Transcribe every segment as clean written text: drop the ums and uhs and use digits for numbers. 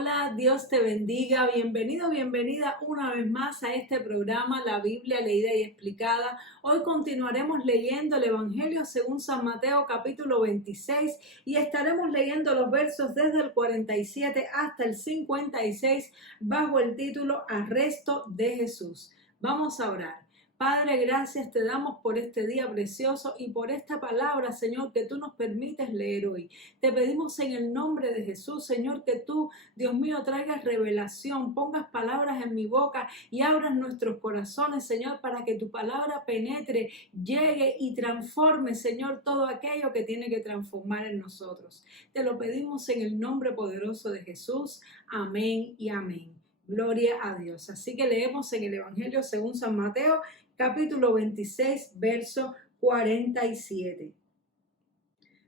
Hola, Dios te bendiga, bienvenido, bienvenida una vez más a este programa, La Biblia leída y explicada. Hoy continuaremos leyendo el Evangelio según San Mateo capítulo 26 y estaremos leyendo los versos desde el 47 hasta el 56 bajo el título Arresto de Jesús. Vamos a orar. Padre, gracias te damos por este día precioso y por esta palabra, Señor, que tú nos permites leer hoy. Te pedimos en el nombre de Jesús, Señor, que tú, Dios mío, traigas revelación, pongas palabras en mi boca y abras nuestros corazones, Señor, para que tu palabra penetre, llegue y transforme, Señor, todo aquello que tiene que transformar en nosotros. Te lo pedimos en el nombre poderoso de Jesús. Amén y amén. Gloria a Dios. Así que leemos en el Evangelio según San Mateo, capítulo 26, verso 47.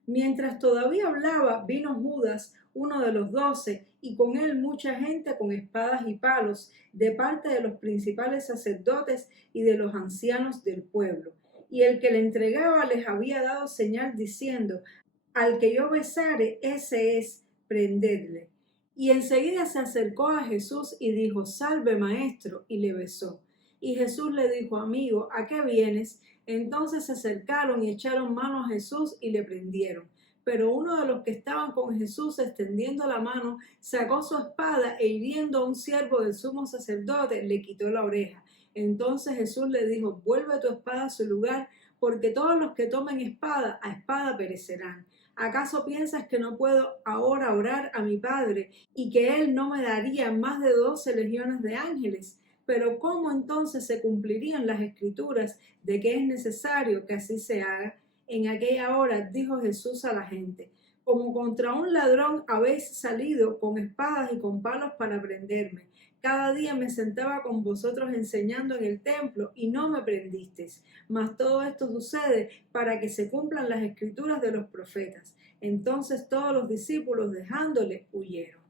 Mientras todavía hablaba, vino Judas, uno de los 12, y con él mucha gente con espadas y palos, de parte de los principales sacerdotes y de los ancianos del pueblo. Y el que le entregaba les había dado señal diciendo: al que yo besare, ese es, prendedle. Y enseguida se acercó a Jesús y dijo: salve, maestro, y le besó. Y Jesús le dijo: amigo, ¿a qué vienes? Entonces se acercaron y echaron mano a Jesús y le prendieron. Pero uno de los que estaban con Jesús, extendiendo la mano, sacó su espada e hiriendo a un siervo del sumo sacerdote, le quitó la oreja. Entonces Jesús le dijo: vuelve tu espada a su lugar, porque todos los que tomen espada, a espada perecerán. ¿Acaso piensas que no puedo ahora orar a mi Padre y que Él no me daría más de 12 legiones de ángeles? Pero ¿cómo entonces se cumplirían las escrituras de que es necesario que así se haga? En aquella hora dijo Jesús a la gente: como contra un ladrón habéis salido con espadas y con palos para prenderme. Cada día me sentaba con vosotros enseñando en el templo y no me prendisteis. Mas todo esto sucede para que se cumplan las escrituras de los profetas. Entonces todos los discípulos, dejándole, huyeron.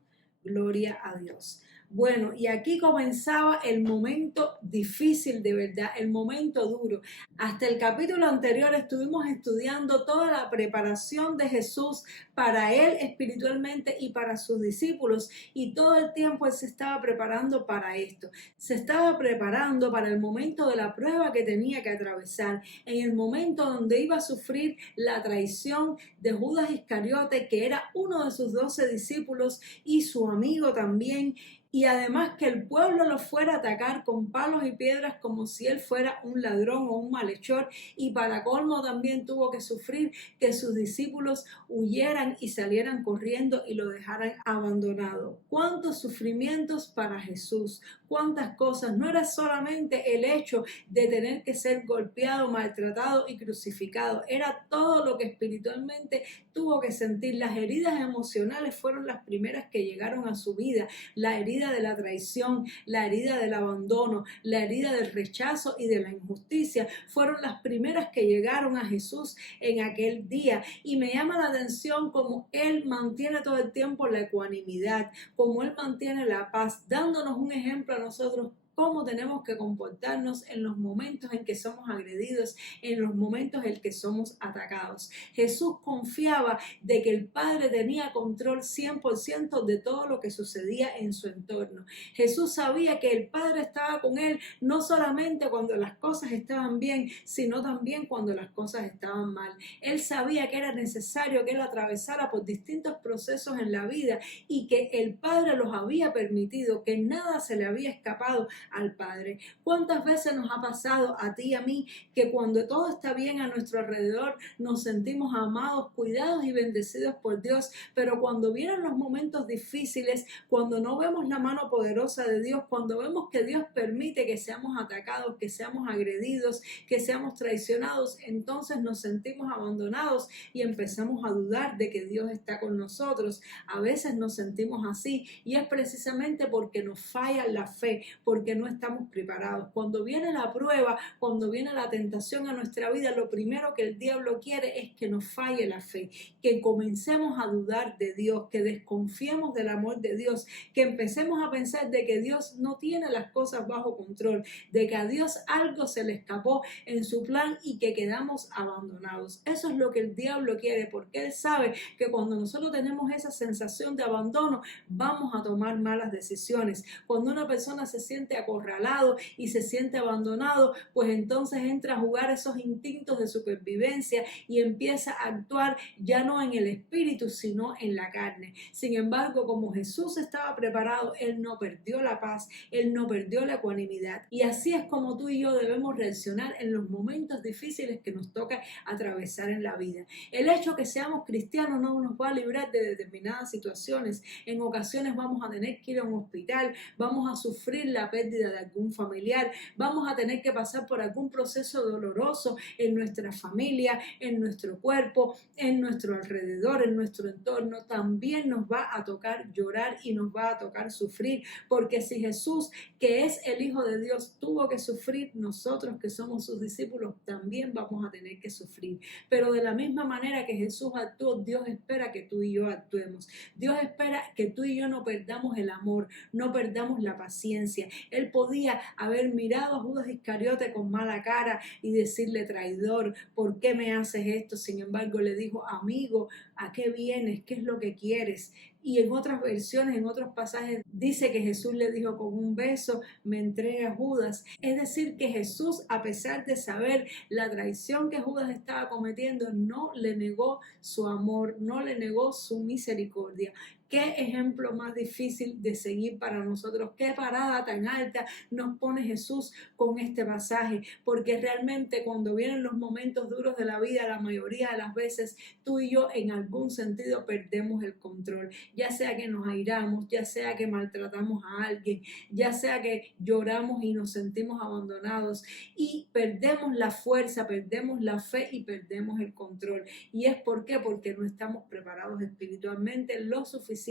Gloria a Dios. Bueno, y aquí comenzaba el momento difícil de verdad, el momento duro. Hasta el capítulo anterior estuvimos estudiando toda la preparación de Jesús para él espiritualmente y para sus discípulos, y todo el tiempo él se estaba preparando para esto. Se estaba preparando para el momento de la prueba que tenía que atravesar, en el momento donde iba a sufrir la traición de Judas Iscariote, que era uno de sus 12 discípulos y su amigo también. Y además que el pueblo lo fuera a atacar con palos y piedras como si él fuera un ladrón o un malhechor, y para colmo también tuvo que sufrir que sus discípulos huyeran y salieran corriendo y lo dejaran abandonado. Cuántos sufrimientos para Jesús, cuántas cosas. No era solamente el hecho de tener que ser golpeado, maltratado y crucificado, era todo lo que espiritualmente tuvo que sentir. Las heridas emocionales fueron las primeras que llegaron a su vida, la herida de la traición, la herida del abandono, la herida del rechazo y de la injusticia fueron las primeras que llegaron a Jesús en aquel día. Y me llama la atención cómo Él mantiene todo el tiempo la ecuanimidad, cómo Él mantiene la paz, dándonos un ejemplo a nosotros cómo tenemos que comportarnos en los momentos en que somos agredidos, en los momentos en que somos atacados. Jesús confiaba de que el Padre tenía control 100% de todo lo que sucedía en su entorno. Jesús sabía que el Padre estaba con él no solamente cuando las cosas estaban bien, sino también cuando las cosas estaban mal. Él sabía que era necesario que él atravesara por distintos procesos en la vida y que el Padre los había permitido, que nada se le había escapado al Padre. ¿Cuántas veces nos ha pasado a ti y a mí que cuando todo está bien a nuestro alrededor nos sentimos amados, cuidados y bendecidos por Dios, pero cuando vienen los momentos difíciles, cuando no vemos la mano poderosa de Dios, cuando vemos que Dios permite que seamos atacados, que seamos agredidos, que seamos traicionados, entonces nos sentimos abandonados y empezamos a dudar de que Dios está con nosotros? A veces nos sentimos así y es precisamente porque nos falla la fe, porque porque no estamos preparados. Cuando viene la prueba, cuando viene la tentación a nuestra vida, lo primero que el diablo quiere es que nos falle la fe, que comencemos a dudar de Dios, que desconfiemos del amor de Dios, que empecemos a pensar de que Dios no tiene las cosas bajo control, de que a Dios algo se le escapó en su plan y que quedamos abandonados. Eso es lo que el diablo quiere, porque él sabe que cuando nosotros tenemos esa sensación de abandono, vamos a tomar malas decisiones. Cuando una persona se siente acorralado y se siente abandonado, pues entonces entra a jugar esos instintos de supervivencia y empieza a actuar ya no en el espíritu, sino en la carne. Sin embargo, como Jesús estaba preparado, él no perdió la paz, él no perdió la ecuanimidad. Y así es como tú y yo debemos reaccionar en los momentos difíciles que nos toca atravesar en la vida. El hecho que seamos cristianos no nos va a librar de determinadas situaciones. En ocasiones vamos a tener que ir a un hospital, vamos a sufrir la pérdida de algún familiar, vamos a tener que pasar por algún proceso doloroso en nuestra familia, en nuestro cuerpo, en nuestro alrededor, en nuestro entorno. También nos va a tocar llorar y nos va a tocar sufrir, porque si Jesús, que es el Hijo de Dios, tuvo que sufrir, nosotros que somos sus discípulos también vamos a tener que sufrir. Pero de la misma manera que Jesús actuó, Dios espera que tú y yo actuemos. Dios espera que tú y yo no perdamos el amor, no perdamos la paciencia. Él podía haber mirado a Judas Iscariote con mala cara y decirle: traidor, ¿por qué me haces esto? Sin embargo, le dijo: amigo, ¿a qué vienes? ¿Qué es lo que quieres? Y en otras versiones, en otros pasajes, dice que Jesús le dijo: con un beso me entrega Judas. Es decir, que Jesús, a pesar de saber la traición que Judas estaba cometiendo, no le negó su amor, no le negó su misericordia. Qué ejemplo más difícil de seguir para nosotros, qué parada tan alta nos pone Jesús con este pasaje, porque realmente cuando vienen los momentos duros de la vida, la mayoría de las veces tú y yo en algún sentido perdemos el control, ya sea que nos airamos, ya sea que maltratamos a alguien, ya sea que lloramos y nos sentimos abandonados y perdemos la fuerza, perdemos la fe y perdemos el control. ¿Y es por qué? Porque no estamos preparados espiritualmente lo suficiente.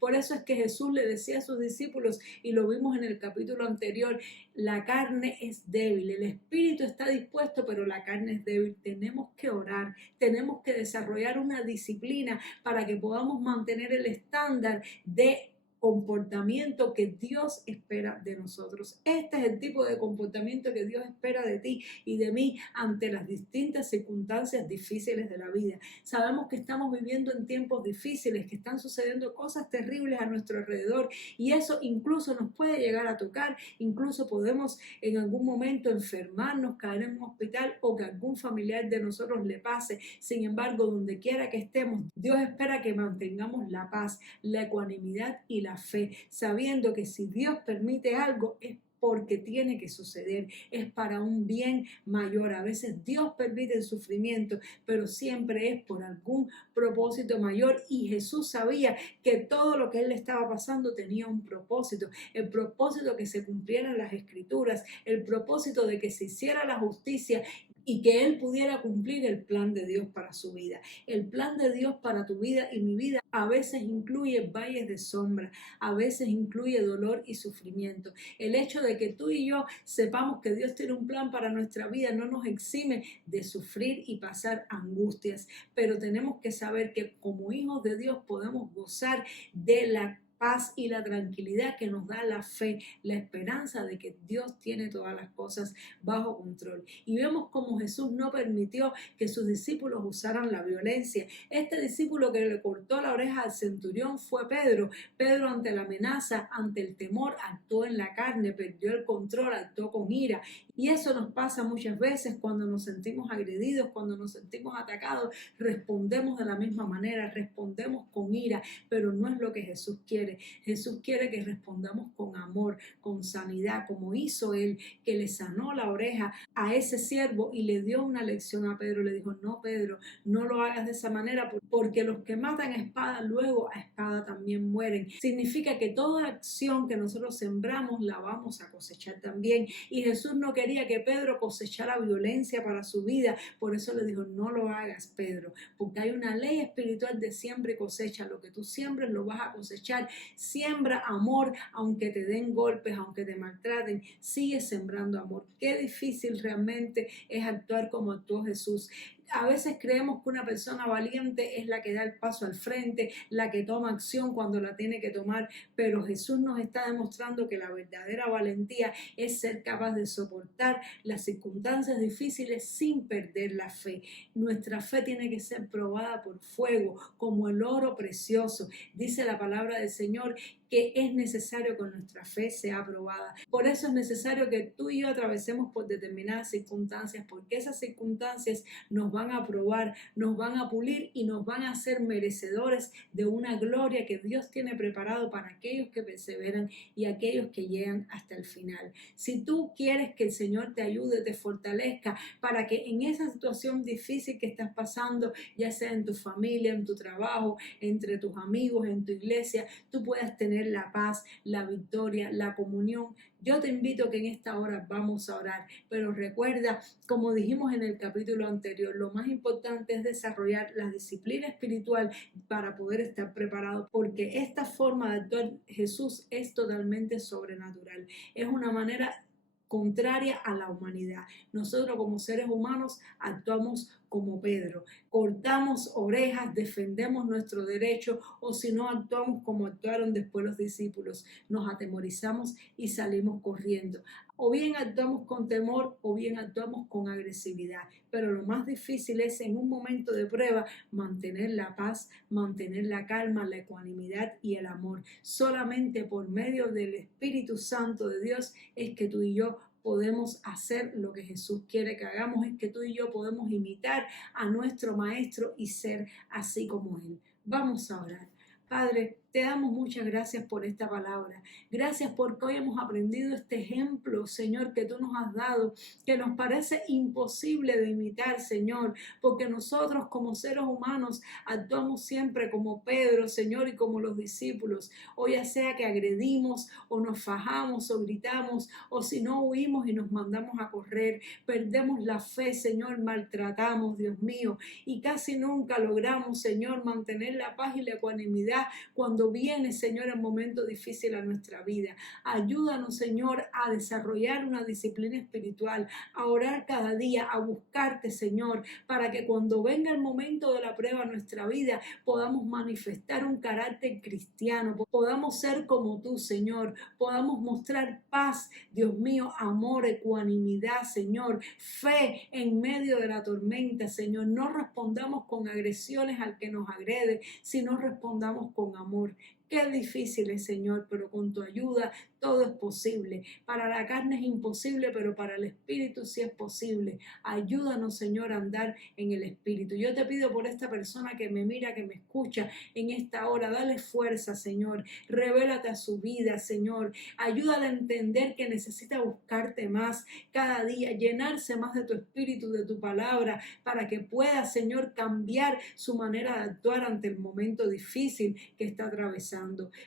Por eso es que Jesús le decía a sus discípulos, y lo vimos en el capítulo anterior: la carne es débil, el espíritu está dispuesto, pero la carne es débil. Tenemos que orar, tenemos que desarrollar una disciplina para que podamos mantener el estándar de comportamiento que Dios espera de nosotros. Este es el tipo de comportamiento que Dios espera de ti y de mí ante las distintas circunstancias difíciles de la vida. Sabemos que estamos viviendo en tiempos difíciles, que están sucediendo cosas terribles a nuestro alrededor y eso incluso nos puede llegar a tocar, incluso podemos en algún momento enfermarnos, caer en un hospital o que algún familiar de nosotros le pase. Sin embargo, donde quiera que estemos, Dios espera que mantengamos la paz, la ecuanimidad y la fe, sabiendo que si Dios permite algo es porque tiene que suceder, es para un bien mayor. A veces Dios permite el sufrimiento, pero siempre es por algún propósito mayor, y Jesús sabía que todo lo que él le estaba pasando tenía un propósito, el propósito que se cumplieran las escrituras, el propósito de que se hiciera la justicia y que él pudiera cumplir el plan de Dios para su vida. El plan de Dios para tu vida y mi vida a veces incluye valles de sombra, a veces incluye dolor y sufrimiento. El hecho de que tú y yo sepamos que Dios tiene un plan para nuestra vida no nos exime de sufrir y pasar angustias, pero tenemos que saber que como hijos de Dios podemos gozar de la paz y la tranquilidad que nos da la fe, la esperanza de que Dios tiene todas las cosas bajo control. Y vemos como Jesús no permitió que sus discípulos usaran la violencia. Este discípulo que le cortó la oreja al centurión fue Pedro. Pedro, ante la amenaza, ante el temor, actuó en la carne, perdió el control, actuó con ira. Y eso nos pasa muchas veces cuando nos sentimos agredidos, cuando nos sentimos atacados, respondemos de la misma manera, respondemos con ira, pero no es lo que Jesús quiere. Jesús quiere que respondamos con amor, con sanidad, como hizo él, que le sanó la oreja a ese siervo y le dio una lección a Pedro. Le dijo: no, Pedro, no lo hagas de esa manera, porque los que matan a espada luego a espada también mueren. Significa que toda acción que nosotros sembramos la vamos a cosechar también, y Jesús no quería que Pedro cosechara violencia para su vida. Por eso le dijo: no lo hagas, Pedro, porque hay una ley espiritual de siembra y cosecha. Lo que tú siembres lo vas a cosechar, Siembra amor, aunque te den golpes, aunque te maltraten, sigue sembrando amor. Qué difícil realmente es actuar como actuó Jesús. A veces creemos que una persona valiente es la que da el paso al frente, la que toma acción cuando la tiene que tomar, pero Jesús nos está demostrando que la verdadera valentía es ser capaz de soportar las circunstancias difíciles sin perder la fe. Nuestra fe tiene que ser probada por fuego, como el oro precioso. Dice la palabra del Señor que es necesario que nuestra fe sea aprobada. Por eso es necesario que tú y yo atravesemos por determinadas circunstancias, porque esas circunstancias nos van a probar, nos van a pulir y nos van a hacer merecedores de una gloria que Dios tiene preparado para aquellos que perseveran y aquellos que llegan hasta el final. Si tú quieres que el Señor te ayude, te fortalezca para que en esa situación difícil que estás pasando, ya sea en tu familia, en tu trabajo, entre tus amigos, en tu iglesia, tú puedas tener la paz, la victoria, la comunión. Yo te invito a que en esta hora vamos a orar, pero recuerda, como dijimos en el capítulo anterior, lo más importante es desarrollar la disciplina espiritual para poder estar preparado, porque esta forma de actuar Jesús es totalmente sobrenatural. Es una manera contraria a la humanidad. Nosotros como seres humanos actuamos como Pedro, cortamos orejas, defendemos nuestro derecho, o si no actuamos como actuaron después los discípulos, nos atemorizamos y salimos corriendo. O bien actuamos con temor o bien actuamos con agresividad, pero lo más difícil es en un momento de prueba mantener la paz, mantener la calma, la ecuanimidad y el amor. Solamente por medio del Espíritu Santo de Dios es que tú y yo podemos hacer lo que Jesús quiere que hagamos, es que tú y yo podemos imitar a nuestro Maestro y ser así como Él. Vamos a orar. Padre, te damos muchas gracias por esta palabra. Gracias porque hoy hemos aprendido este ejemplo, Señor, que tú nos has dado, que nos parece imposible de imitar, Señor, porque nosotros como seres humanos actuamos siempre como Pedro, Señor, y como los discípulos, o ya sea que agredimos o nos fajamos o gritamos, o si no huimos y nos mandamos a correr, perdemos la fe, Señor, maltratamos, Dios mío, y casi nunca logramos, Señor, mantener la paz y la ecuanimidad cuando viene, Señor, el momento difícil a nuestra vida. Ayúdanos, Señor, a desarrollar una disciplina espiritual, a orar cada día, a buscarte, Señor, para que cuando venga el momento de la prueba en nuestra vida podamos manifestar un carácter cristiano, podamos ser como tú, Señor, podamos mostrar paz, Dios mío, amor, ecuanimidad, Señor, fe en medio de la tormenta, Señor. No respondamos con agresiones al que nos agrede, sino respondamos con amor. Qué difícil es, Señor, pero con tu ayuda todo es posible. Para la carne es imposible, pero para el Espíritu sí es posible. Ayúdanos, Señor, a andar en el Espíritu. Yo te pido por esta persona que me mira, que me escucha en esta hora. Dale fuerza, Señor. Revélate a su vida, Señor. Ayúdale a entender que necesita buscarte más cada día, llenarse más de tu Espíritu, de tu palabra, para que pueda, Señor, cambiar su manera de actuar ante el momento difícil que está atravesando.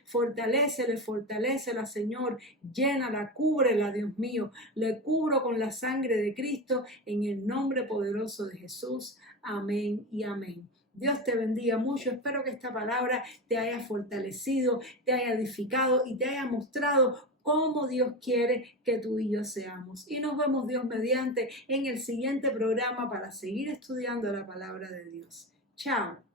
Fortalécela, Señor, llénala, cúbrela, Dios mío, le cubro con la sangre de Cristo en el nombre poderoso de Jesús, amén y amén. Dios te bendiga mucho, espero que esta palabra te haya fortalecido, te haya edificado y te haya mostrado cómo Dios quiere que tú y yo seamos. Y nos vemos, Dios mediante, en el siguiente programa para seguir estudiando la palabra de Dios. Chao.